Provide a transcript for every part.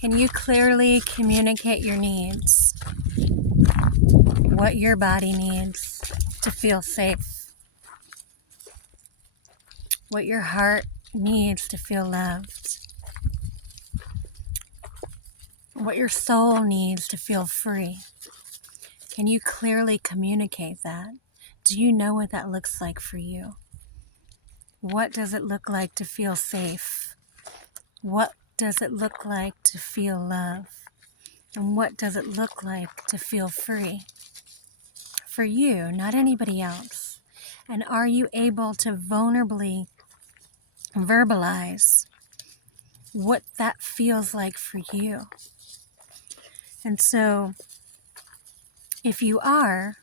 Can you clearly communicate your needs? What your body needs to feel safe? What your heart needs to feel loved? What your soul needs to feel free? Can you clearly communicate that? Do you know what that looks like for you? What does it look like to feel safe? What does it look like to feel love? And what does it look like to feel free? For you, not anybody else. And are you able to vulnerably verbalize what that feels like for you? And so, if you are,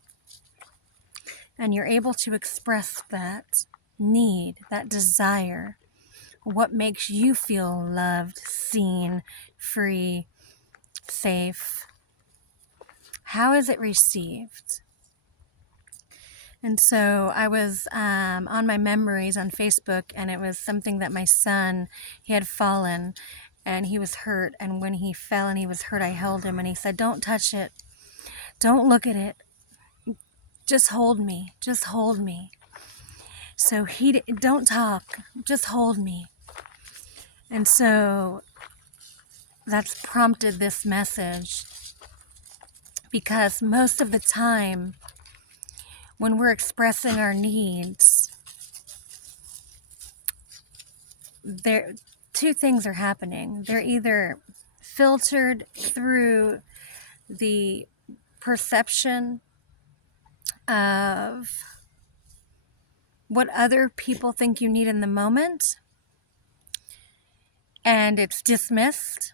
and you're able to express that need, that desire, what makes you feel loved, seen, free, safe, how is it received? And so I was on my memories on Facebook, and it was something that my son, he had fallen and he was hurt. And when he fell and he was hurt, I held him and he said, "Don't touch it. Don't look at it. Just hold me. Just hold me." So don't talk. Just hold me. And so that's prompted this message, because most of the time when we're expressing our needs, two things are happening. They're either filtered through the perception of what other people think you need in the moment, and it's dismissed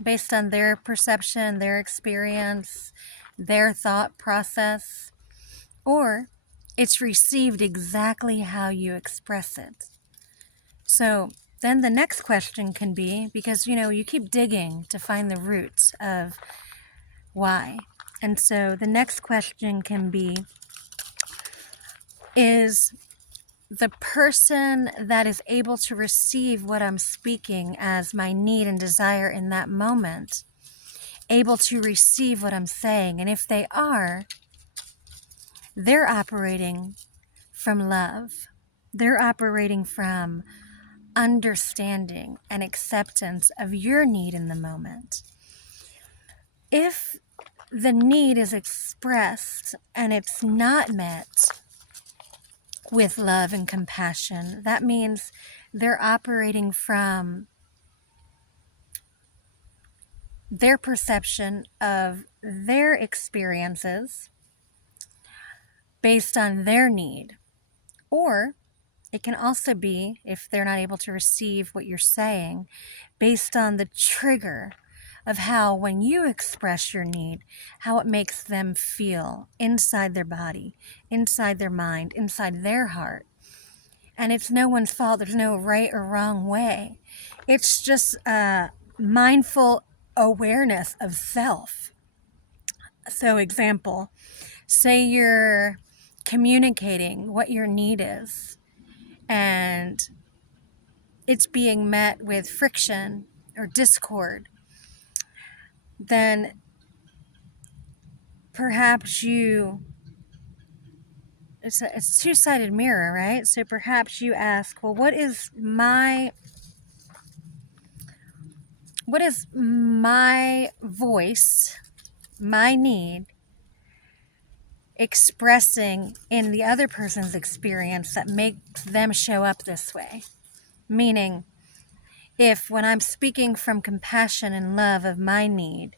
based on their perception, their experience, their thought process, or it's received exactly how you express it. So then the next question can be, because you keep digging to find the roots of why. And so the next question can be, is the person that is able to receive what I'm speaking as my need and desire in that moment able to receive what I'm saying? And if they are, they're operating from love. They're operating from understanding and acceptance of your need in the moment. If the need is expressed and it's not met with love and compassion, that means they're operating from their perception of their experiences based on their need. Or it can also be, if they're not able to receive what you're saying, based on the trigger of how, when you express your need, how it makes them feel inside their body, inside their mind, inside their heart. And it's no one's fault. There's no right or wrong way. It's just a mindful awareness of self. So, example, say you're communicating what your need is, and it's being met with friction or discord, then perhaps it's a two-sided mirror, right? So perhaps you ask, well, what is my voice, my need, expressing in the other person's experience that makes them show up this way? Meaning, if when I'm speaking from compassion and love of my need,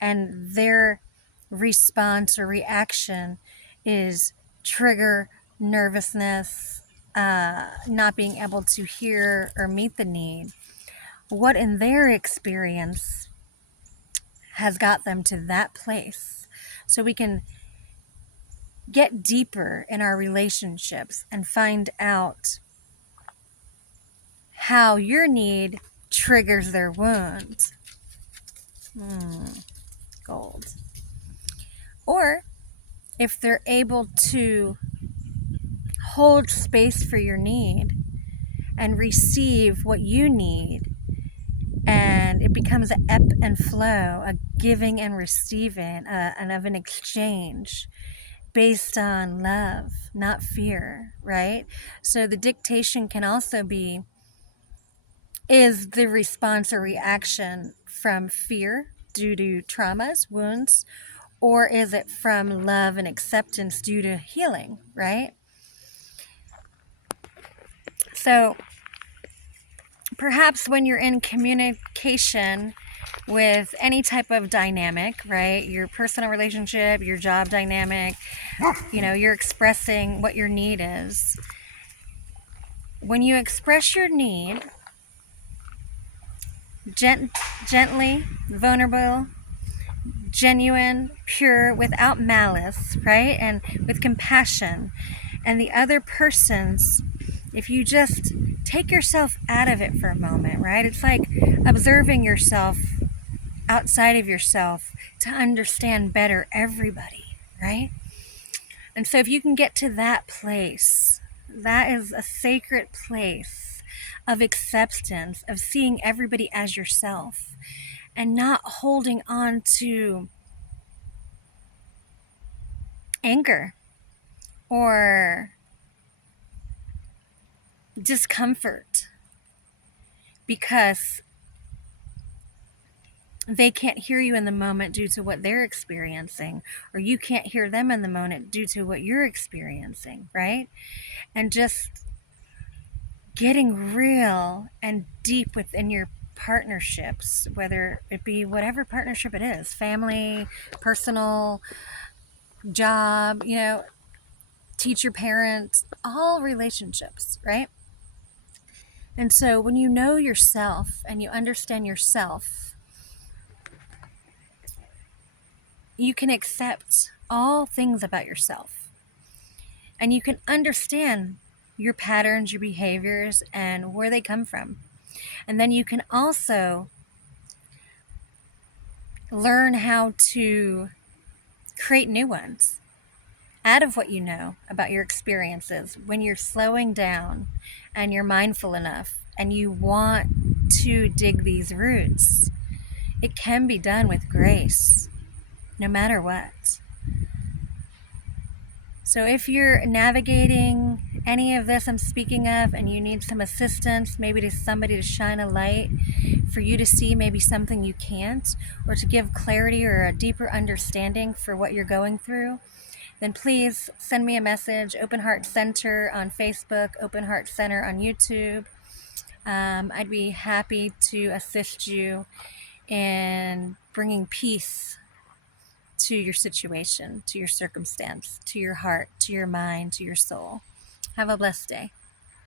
and their response or reaction is trigger, nervousness, not being able to hear or meet the need, what in their experience has got them to that place? So we can get deeper in our relationships and find out how your need triggers their wounds. Gold. Or if they're able to hold space for your need and receive what you need and And it becomes an ebb and flow, a giving and receiving, and of an exchange based on love, not fear, right? So the dictation can also be, is the response or reaction from fear due to traumas, wounds, or is it from love and acceptance due to healing, right? So perhaps when you're in communication with any type of dynamic, right? Your personal relationship, your job dynamic, you're expressing what your need is. When you express your need gently, vulnerable, genuine, pure, without malice, right? And with compassion. And the other person's, if you just take yourself out of it for a moment, right? It's like observing yourself outside of yourself to understand better everybody, right? And so if you can get to that place, that is a sacred place of acceptance, of seeing everybody as yourself and not holding on to anger or discomfort because they can't hear you in the moment due to what they're experiencing, or you can't hear them in the moment due to what you're experiencing, right? And just getting real and deep within your partnerships, whether it be whatever partnership it is, family, personal, job, teacher, parent, all relationships, right? And so when you know yourself and you understand yourself, you can accept all things about yourself. And you can understand your patterns, your behaviors, and where they come from. And then you can also learn how to create new ones out of what you know about your experiences when you're slowing down and you're mindful enough and you want to dig these roots. It can be done with grace, no matter what. So if you're navigating any of this I'm speaking of and you need some assistance, maybe to somebody to shine a light for you to see maybe something you can't, or to give clarity or a deeper understanding for what you're going through, then please send me a message. Open Heart Center on Facebook, Open Heart Center on YouTube. I'd be happy to assist you in bringing peace to your situation, to your circumstance, to your heart, to your mind, to your soul. Have a blessed day.